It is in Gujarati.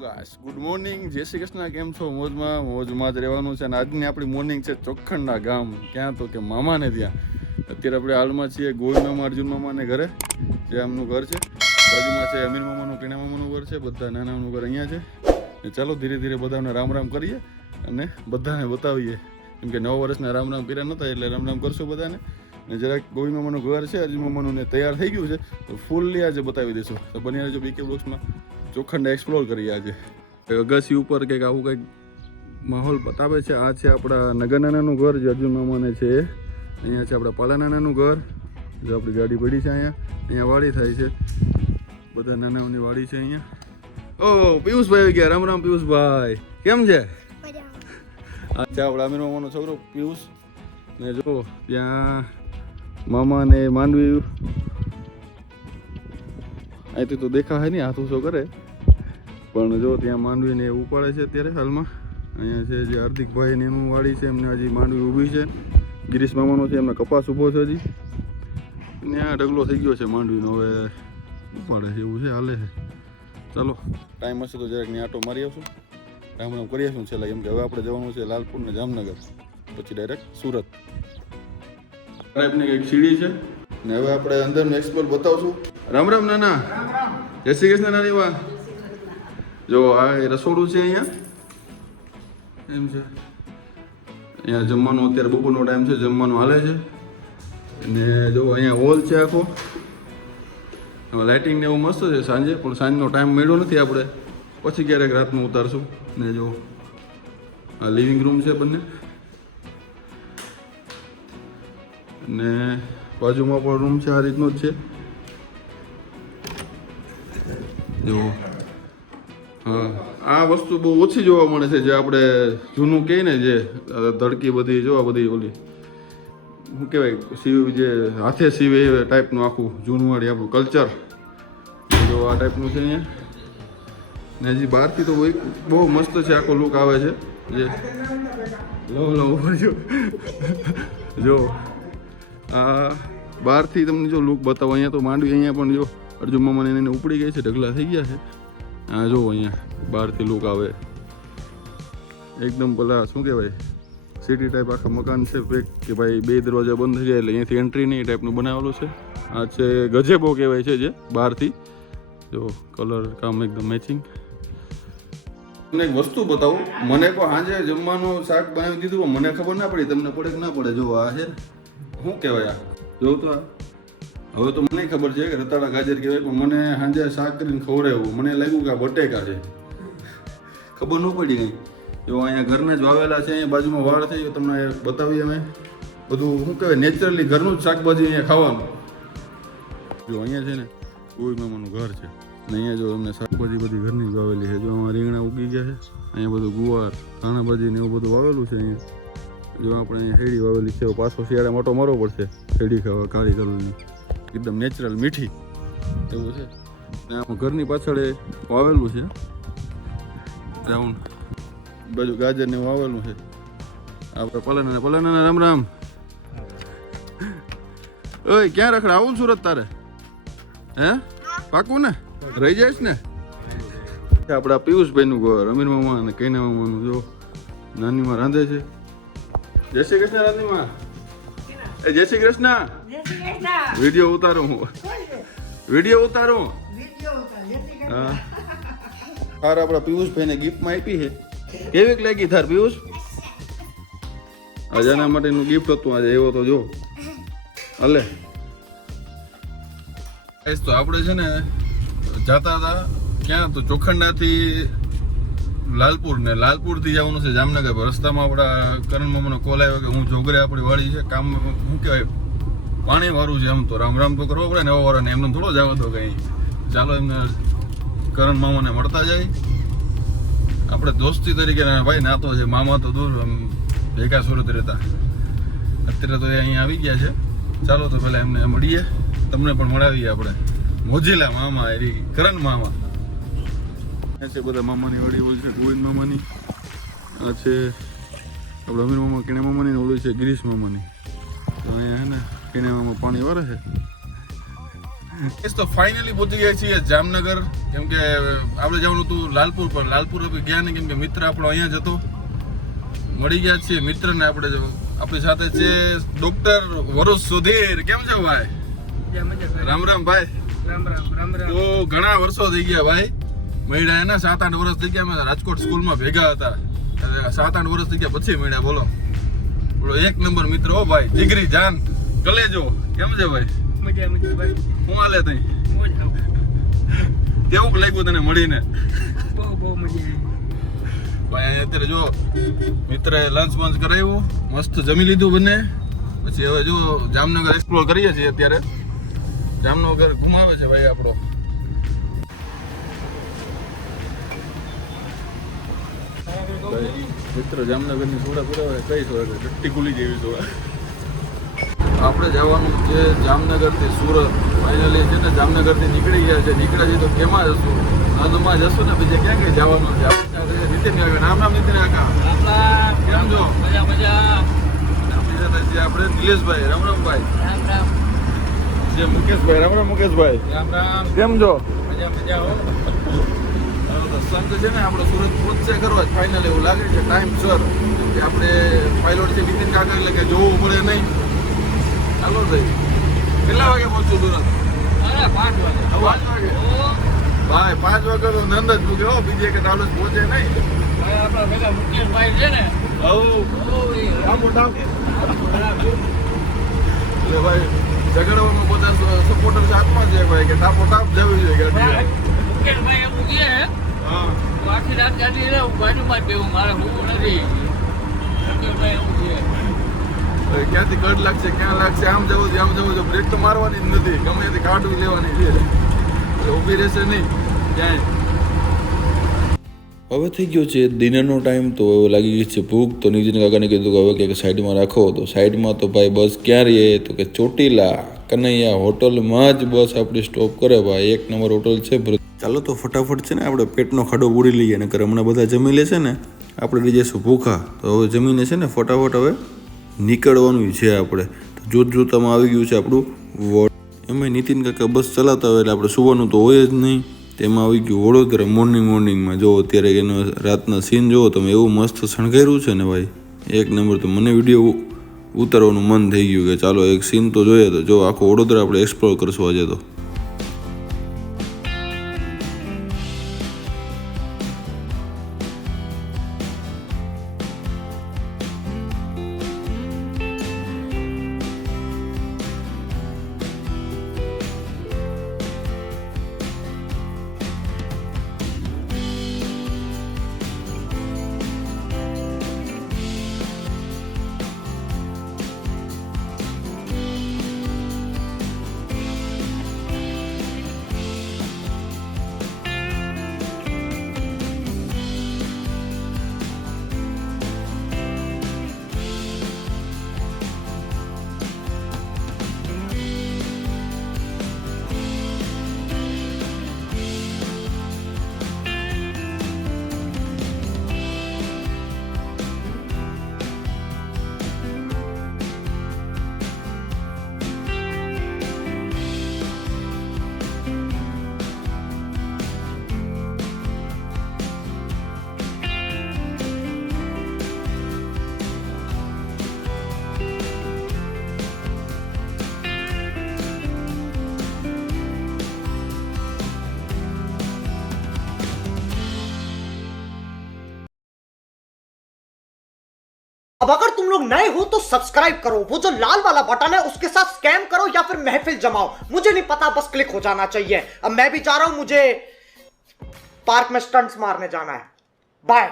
ગાઈસ ગુડ મોર્નિંગ, જય શ્રી કૃષ્ણ. કેમ છો? મોજમાં જ રહેવાનું છે. અને આજની આપણી મોર્નિંગ છે ચોખંડા ગામ. ક્યાં તો કે મામાને ત્યાં. અત્યારે આપણે હાલમાં છીએ ગોવિંદ મામા, અર્જુન મામાને ઘરે, જે આમનું ઘર છે. બાજુમાં છે અમીર મામાનું, ટીણા મામાનું ઘર છે. બધા નાનાનું ઘર અહીંયા છે. ચાલો ધીરે ધીરે બધાને રામ રામ કરીએ અને બધાને બતાવીએ. કેમ કે નવા વર્ષના રામ રામ કર્યા નહોતા, એટલે રામ રામ કરશું બધાને. ને જરાક ગોવિંદ મામાનું ઘર છે, અર્જુન મામાનું ને તૈયાર થઈ ગયું છે, તો ફૂલ્લી આજે બતાવી દઈશું. તો બની રહેજો બીકે બ્લોગ્સમાં. ચોખંડા એક્સપ્લોર કરીએ આજે. અગાસી ઉપર કંઈક આવું કંઈક માહોલ બતાવે છે. આ છે આપણા નગર નાનાનું ઘર, જે અર્જુન મામાને છે. અહીંયા છે આપણા પાલા નાનાનું ઘર, જો આપણી ગાડી પડી છે અહીંયા વાડી થાય છે. બધા નાનાઓની વાડી છે અહીંયા. ઓ પિયુષભાઈ આવી ગયા. રામ રામ પિયુષભાઈ, કેમ છે? અચ્છા, આપણા અમીર મામાનો છોકરો પિયુષ. ને જો ત્યાં મામા ને માંડવી અહીંથી તો દેખાય નહીં, હાથ ઊંચો કરે, પણ જો ત્યાં માંડવીને એવું પડે છે અત્યારે હાલમાં. અહીંયા છે જે હાર્દિકભાઈ ને એનું વાડી છે, એમને હજી માંડવી ઊભી છે. ગિરીશ મામાનો છે, એમને કપાસ ઊભો છે હજી. ને આ ઢગલો થઈ ગયો છે માંડવીનો, હવે ઉપાડે છે એવું છે, હાલે છે. ચાલો ટાઈમ હશે તો જરાક ની આટો મારી આવશું, રામ રામ કરી આવશું છેલ્લા. કેમ કે હવે આપણે જવાનું છે લાલપુર ને જામનગર, પછી ડાયરેક્ટ સુરત. ટાઈપની કંઈક સીડી છે ને હવે આપણે અંદરનું એક્સપ્લોર બતાવશું. રામ રામ નાના, જય શ્રી કૃષ્ણ નાની વા. જો આ રસોડું છે અહીંયા, એમ છે. અહીંયા જમવાનું અત્યારે બપોરનો ટાઈમ છે, જમવાનું હાલે છે. અને જો અહીંયા હોલ છે આખો, લાઇટિંગ ને એવું મસ્ત છે સાંજે, પણ સાંજનો ટાઈમ મળ્યો નથી, આપણે પછી ક્યારેક રાતનું ઉતારશું. ને જો આ લિવિંગ રૂમ છે બંને, ને બાજુમાં પણ રૂમ છે, આ રીતનો જ છે. જો હા, આ વસ્તુ બહુ ઓછી જોવા મળે છે, જે આપણે જૂનું કહીએ ને, જે ધડકી બધી જો આ બધી ઓલી શું કહેવાય, સીવ જે હાથે સીવે એ ટાઈપનું આખું જૂનું વાળી આપણું કલ્ચર. જો આ ટાઈપનું છે અહીંયા. ને હજી બહારથી તો બહુ મસ્ત છે, આખો લુક આવે છે. જે જો આ બહારથી તમને જો લુક બતાવો. અહીંયા તો માંડવી, અહીંયા પણ જો અર્જુન મામાને એને ઉપડી ગઈ છે, ઢગલા થઈ ગયા છે. હા જો અહીંયા બહારથી લુક આવે એકદમ. પેલા શું કહેવાય, સિટી ટાઈપ આખા મકાન છે પેક, કે ભાઈ બે દરવાજા બંધ થઈ જાય એટલે અહીંયાથી એન્ટ્રી નહીં, એ ટાઈપનું બનાવેલું છે. આ છે ગજેબો કહેવાય છે, જે બહારથી જો કલર કામ એકદમ મેચિંગ. તમને એક વસ્તુ બતાવું, મને પણ સાંજે જમવાનું શાક બનાવી દીધું, મને ખબર ના પડી, તમને પડે કે ના પડે. જો આ છે શું કહેવાય, આ જો તો હવે તો મને ખબર છે કે રતાળા ગાજર કહેવાય, પણ મને સાંજે શાક કરીને ખવડાવ્યું, મને લાગ્યું કે આ બટેકા છે, ખબર ન પડી કંઈ. જો અહીંયા ઘરના જ વાવેલા છે, અહીંયા બાજુમાં વાળ છે, તમને બતાવીએ અમે બધું. શું કહેવાય, નેચરલી ઘરનું જ શાકભાજી અહીંયા ખાવાનું. જો અહીંયા છે ને ગોવિંદ મામાનું ઘર છે, ને અહીંયા જો અમને શાકભાજી બધી ઘરની જ વાવેલી છે. જો આમાં રીંગણા ઉગી ગયા છે, અહીંયા બધું ગુવાર, ધાણાભાજી ને એવું બધું વાવેલું છે અહીંયા. જો આપણે અહીંયા હેડી વાવેલી છે, પાછો શિયાળે મોટો મારવો પડશે હેડી ખાવા, કાળી કલરની એકદમ નેચરલ મીઠી એવું છે. ને આમાં ઘરની પાછળ વાવેલું છે રાઉન્ડ બાજુ ગાજર ને વાવેલું છે. આપણે પલાના રામ રામ. ઓય ક્યાં રખડા, આવું સુરત તારે? હે પાકું ને, રહી જઈશ ને? આપણા પિયુષભાઈ નું ઘર, અમીર મામા અને કૈના મામાનું. જો નાની માં રાંધે છે. જય શ્રી કૃષ્ણ રાની માં. એ જય શ્રી કૃષ્ણ. વિડીયો ઉતારું હું, વિડીયો ઉતારું. હા, થાર આપણા પિયુષભાઈને ગિફ્ટમાં આપી છે. કેવીક લાગી થાર પિયુષ? આજે આના માટેનું ગિફ્ટ હતું આજે, એવો તો જો હલે. તો આપણે છે ને જતા હતા ક્યાં, તો ચોખંડાથી લાલપુર, ને લાલપુરથી જવાનું છે જામનગર. રસ્તામાં આપણા કરણ મામાનો કોલ આવ્યો કે હું જોગરે આપણી વાડી છે, કામ શું કહેવાય પાણી વાળું છે. આમ તો રામ રામ તો કરવો પડે ને એવા વાળાને, એમને થોડો જવા દો કંઈ. ચાલો એમને કરણ મામાને મળતા જાય. આપણે દોસ્તી તરીકે ભાઈ નાતો છે, મામા તો દૂર ભેગા સુરત રહેતા, અત્યારે તો એ અહીંયા આવી ગયા છે. ચાલો તો પહેલાં એમને મળીએ, તમને પણ મળાવીએ આપણે. મોજીલા મામા એરી કરણ મામા છે. બધા મામાની વાડી હોય છે, ગોવિંદ મામાની. આ છે આપણે અમીર મામા, કિણા મામાની, ને ઓલું છે ગિરીશ મામાની. તો અહીંયા હે ને કિણા મામા પાણી વારે છે. તો ફાઇનલી પહોંચી ગયા છીએ જામનગર, કેમ કે આપણે જવાનું હતું લાલપુર, પણ લાલપુર આપણે ગયા નહીં કેમ કે મિત્ર આપણો અહીંયા જ હતો. મળી ગયા છીએ મિત્રને આપણે. આપણી સાથે છે ડોક્ટર વરુષ સુધીર. કેમ છે ભાઈ? રામ રામ ભાઈ. રામ રામ રામ રામ. તો ઘણા વર્ષો થઈ ગયા ભાઈ મળ્યા, એના 7-8 વર્ષ થઈ ગયા. અમે રાજકોટ સ્કૂલમાં ભેગા હતા, 7-8 વર્ષ થઈ ગયા પછી મળ્યા. બોલો બોલો, એક નંબર મિત્ર હો ભાઈ, જીગરી જાન કલેજો. કેમ છે ભાઈ? મજા મજા ભાઈ. હું હાલે તઈ? મોજ આવ. કેવું લાગ્યું તને મળીને? બહુ બહુ મજા આવી ભાઈ. અત્યારે જો મિત્રએ લંચ બંચ કરાવ્યું, મસ્ત જમી લીધું બંને. પછી હવે જો જામનગર એક્સપ્લોર કરીએ છીએ. અત્યારે જામનગર ઘુમાવે છે ભાઈ આપણો. મિત્ર જામનગરની સોડા પુરાવે કઈ સોડા? ગટ્ટી ખુલી જેવી સોડા. આપણે જવાનું છે જામનગરથી સુરત. ફાઇનલી છે ને જામનગરથી નીકળી ગયા છે. નીકળ્યા છે તો કેમાં જશું? નદમાં જશું ને બીજે ક્યાં ક્યાં જવાનું છે? આપણે નીતિન કાકા. રામ રામ નીતિન કાકા. કેમ છો? મજા મજા. આપણી સાથે છે આપણે નિલેશભાઈ. રામ રામ ભાઈ. રામ રામ. છે મુકેશભાઈ. રામ રામ મુકેશભાઈ. રામ રામ. કેમ છો? મજા મજા હો. સંઘ છે ને આપણે સુરત પહોંચશે કરવા જ ફાઇનલ એવું લાગે છે ટાઈમ સર. કે આપણે પાયલોટ છે નીતિન કાકા, એટલે કે જોવું પડે નહીં. ચાલો ભાઈ, કેટલા વાગે પહોંચું સુરત? અરે 5 વાગે. 5 વાગે ભાઈ. 5 વાગે તો નંદ જ મૂકે હો, બીજે કે ચાલો પહોંચે નહીં. ભાઈ આપણા ભેગા મુકેશભાઈ છે ને. ટાપો ટાપ. એટલે ભાઈ ઝઘડવામાં બધા સપોર્ટર સાથમાં છે ભાઈ, કે ટાપો ટાપ જવી જોઈએ ગાડી. મુકેશભાઈ એવું કહે હા, તો આખી રાત ગાડી રહું બાજુમાં જ બેવું, મારે હોવું નથી. મુકેશભાઈ એવું કહે. ક્યાંથી કડ લાગશે, ક્યાં લાગશે, આમ જવું છે આમ જવું છે. બ્રેક તો મારવાની જ નથી, ગમે ત્યાંથી કાઢવી લેવાની છે. એટલે ઊભી રહેશે નહીં ક્યાંય. હવે થઈ ગયો છે ડિનરનો ટાઈમ, તો હવે લાગી ગઈ છે ભૂખ. તો નીતિન કાકાને કીધું કે હવે ક્યાંક સાઈડમાં રાખો. તો સાઈડમાં તો ભાઈ બસ ક્યાં રહીએ? તો કે ચોટીલા કનૈયા હોટલમાં જ બસ આપણી સ્ટોપ કરે ભાઈ. એક નંબર હોટલ છે. ચાલો તો ફટાફટ છે ને આપણે પેટનો ખાડો પૂરી લઈએ, નકર હમણાં બધા જમી લે છે ને આપણે રહી જઈશું ભૂખા. તો હવે જમીને છે ને ફટાફટ હવે નીકળવાનું છે આપણે. તો જોતામાં આવી ગયું છે આપણું વોટ. એમાં નીતિન કાકા બસ ચલાવતા હોય એટલે આપણે સુવાનું તો હોય જ નહીં. તેમાં આવી ગયું વડોદરા મોર્નિંગમાં. જો અત્યારે એનો રાતના સીન જુઓ તમે, એવું મસ્ત શણગાર્યું છે ને ભાઈ, એક નંબર. તો મને વિડીયો ઉતારવાનું મન થઈ ગયું કે ચાલો એક સીન તો જોઈએ. તો જો આખો વડોદરા આપણે એક્સપ્લોર કરશું આજે તો. अब अगर तुम लोग नए हो तो सब्सक्राइब करो, वो जो लाल वाला बटन है उसके साथ स्कैम करो या फिर महफिल जमाओ, मुझे नहीं पता, बस क्लिक हो जाना चाहिए. अब मैं भी जा रहा हूं, मुझे पार्क में स्टंट्स मारने जाना है. बाय.